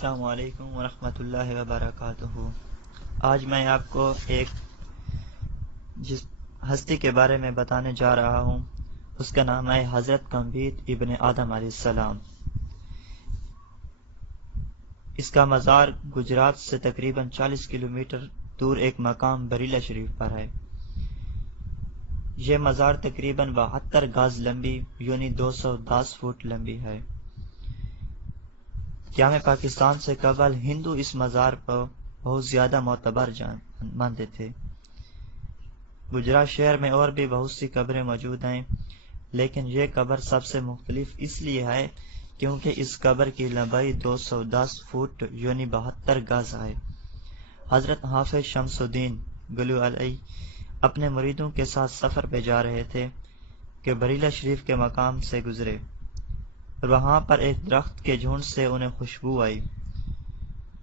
السلام علیکم ورحمۃ اللہ وبرکاتہ۔ آج میں آپ کو ایک جس ہستی کے بارے میں بتانے جا رہا ہوں، اس کا نام ہے حضرت کمبیت ابن آدم علیہ السلام۔ اس کا مزار گجرات سے تقریباً 40 کلومیٹر دور ایک مقام بریلہ شریف پر ہے۔ یہ مزار تقریباً 72 گز لمبی یعنی 210 فٹ لمبی ہے۔ قیام پاکستان سے قبل ہندو اس مزار پر بہت زیادہ معتبر مانتے تھے۔ گجرات شہر میں اور بھی بہت سی قبریں موجود ہیں، لیکن یہ قبر سب سے مختلف اس لیے ہے کیونکہ اس قبر کی لمبائی 210 فٹ یعنی 72 گز ہے۔ حضرت حافظ شمس الدین گلو علیہ اپنے مریدوں کے ساتھ سفر پہ جا رہے تھے کہ بریلہ شریف کے مقام سے گزرے اور وہاں پر ایک درخت کے جھنڈ سے انہیں خوشبو آئی۔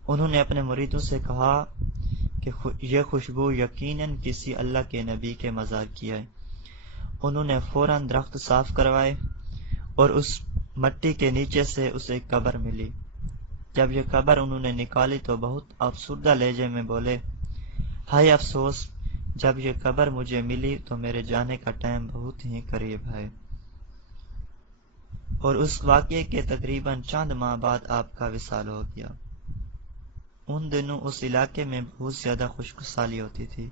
انہوں نے اپنے مریدوں سے کہا کہ یہ خوشبو یقیناً کسی اللہ کے نبی کے مزار کی ہے۔ انہوں نے فوراً درخت صاف کروائے اور اس مٹی کے نیچے سے اسے قبر ملی۔ جب یہ قبر انہوں نے نکالی تو بہت افسردہ لہجے میں بولے، ہائے افسوس، جب یہ قبر مجھے ملی تو میرے جانے کا ٹائم بہت ہی قریب ہے۔ اور اس واقعے کے تقریباً چند ماہ بعد آپ کا وصال ہو گیا۔ ان دنوں اس علاقے میں بہت زیادہ خشک سالی ہوتی تھی،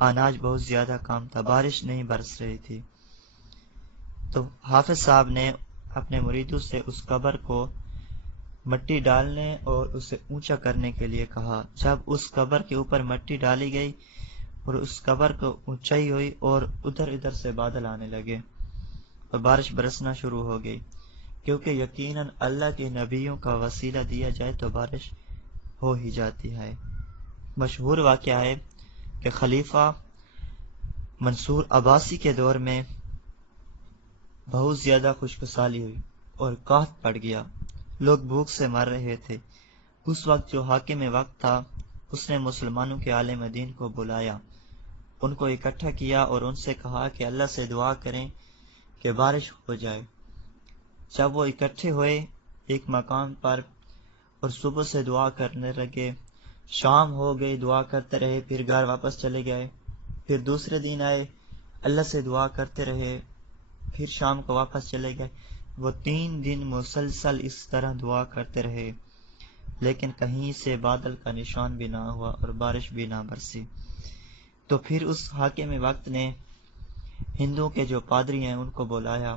اناج بہت زیادہ کم تھا، بارش نہیں برس رہی تھی۔ تو حافظ صاحب نے اپنے مریدوں سے اس قبر کو مٹی ڈالنے اور اسے اونچا کرنے کے لیے کہا۔ جب اس قبر کے اوپر مٹی ڈالی گئی اور اس قبر کو اونچائی ہوئی اور ادھر ادھر سے بادل آنے لگے اور بارش برسنا شروع ہو گئی، کیونکہ یقیناً اللہ کے نبیوں کا وسیلہ دیا جائے تو بارش ہو ہی جاتی ہے۔ مشہور واقعہ ہے کہ خلیفہ منصور عباسی کے دور میں بہت زیادہ خشک سالی ہوئی اور قحط پڑ گیا، لوگ بھوک سے مر رہے تھے۔ اس وقت جو حاکم وقت تھا اس نے مسلمانوں کے عالم دین کو بلایا، ان کو اکٹھا کیا اور ان سے کہا کہ اللہ سے دعا کریں کہ بارش ہو جائے۔ جب وہ اکٹھے ہوئے ایک مقام پر اور صبح سے دعا کرنے لگے، شام ہو گئی، دعا کرتے رہے، پھر گھر واپس چلے گئے، پھر دوسرے دن آئے، اللہ سے دعا کرتے رہے، پھر شام کو واپس چلے گئے۔ وہ 3 دن مسلسل اس طرح دعا کرتے رہے، لیکن کہیں سے بادل کا نشان بھی نہ ہوا اور بارش بھی نہ برسی۔ تو پھر اس حاکم وقت نے ہندوؤں کے جو پادری ہیں ان کو بلایا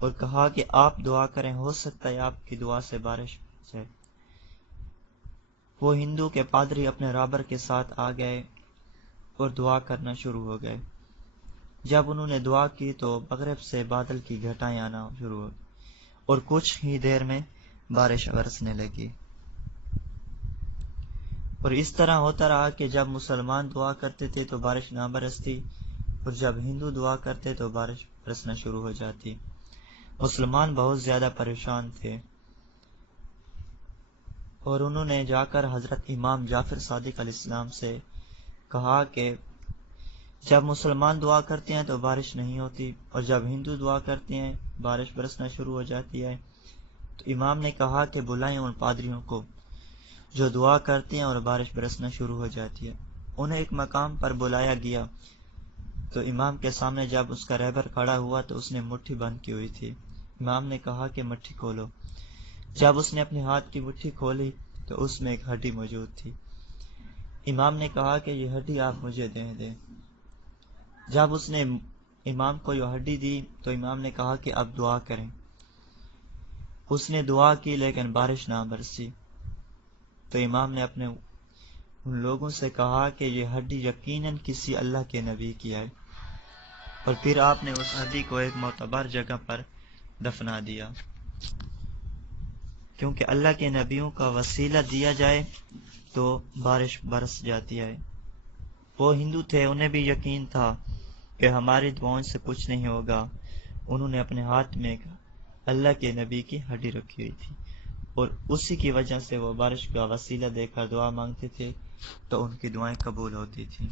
اور کہا کہ آپ دعا کریں، ہو سکتا ہے آپ کی دعا سے بارش ہو جائے۔ وہ ہندو کے پادری اپنے رابر کے ساتھ آ گئے اور دعا کرنا شروع ہو گئے۔ جب انہوں نے دعا کی تو مغرب سے بادل کی گھٹائیں آنا شروع ہو گئی اور کچھ ہی دیر میں بارش برسنے لگی۔ اور اس طرح ہوتا رہا کہ جب مسلمان دعا کرتے تھے تو بارش نہ برستی اور جب ہندو دعا کرتے تو بارش برسنا شروع ہو جاتی۔ مسلمان بہت زیادہ پریشان تھے اور انہوں نے جا کر حضرت امام جعفر صادق علیہ السلام سے کہا کہ جب مسلمان دعا کرتے ہیں تو بارش نہیں ہوتی اور جب ہندو دعا کرتے ہیں بارش برسنا شروع ہو جاتی ہے۔ تو امام نے کہا کہ بلائیں ان پادریوں کو جو دعا کرتے ہیں اور بارش برسنا شروع ہو جاتی ہے۔ انہیں ایک مقام پر بلایا گیا تو امام کے سامنے جب اس کا رہبر کھڑا ہوا تو اس نے مٹھی بند کی ہوئی تھی۔ امام نے کہا کہ مٹھی کھولو۔ جب اس نے اپنے ہاتھ کی مٹھی کھولی تو اس میں ایک ہڈی موجود تھی۔ امام نے کہا کہ یہ ہڈی آپ مجھے دے دیں۔ جب اس نے امام کو یہ ہڈی دی تو امام نے کہا کہ اب دعا کریں۔ اس نے دعا کی لیکن بارش نہ برسی۔ تو امام نے اپنے ان لوگوں سے کہا کہ یہ ہڈی یقیناً کسی اللہ کے نبی کی ہے، اور پھر آپ نے اس ہڈی کو ایک معتبر جگہ پر دفنا دیا، کیونکہ اللہ کے نبیوں کا وسیلہ دیا جائے تو بارش برس جاتی ہے۔ وہ ہندو تھے، انہیں بھی یقین تھا کہ ہماری دعاؤں سے کچھ نہیں ہوگا۔ انہوں نے اپنے ہاتھ میں اللہ کے نبی کی ہڈی رکھی ہوئی تھی اور اسی کی وجہ سے وہ بارش کا وسیلہ دے کر دعا مانگتے تھے تو ان کی دعائیں قبول ہوتی تھیں۔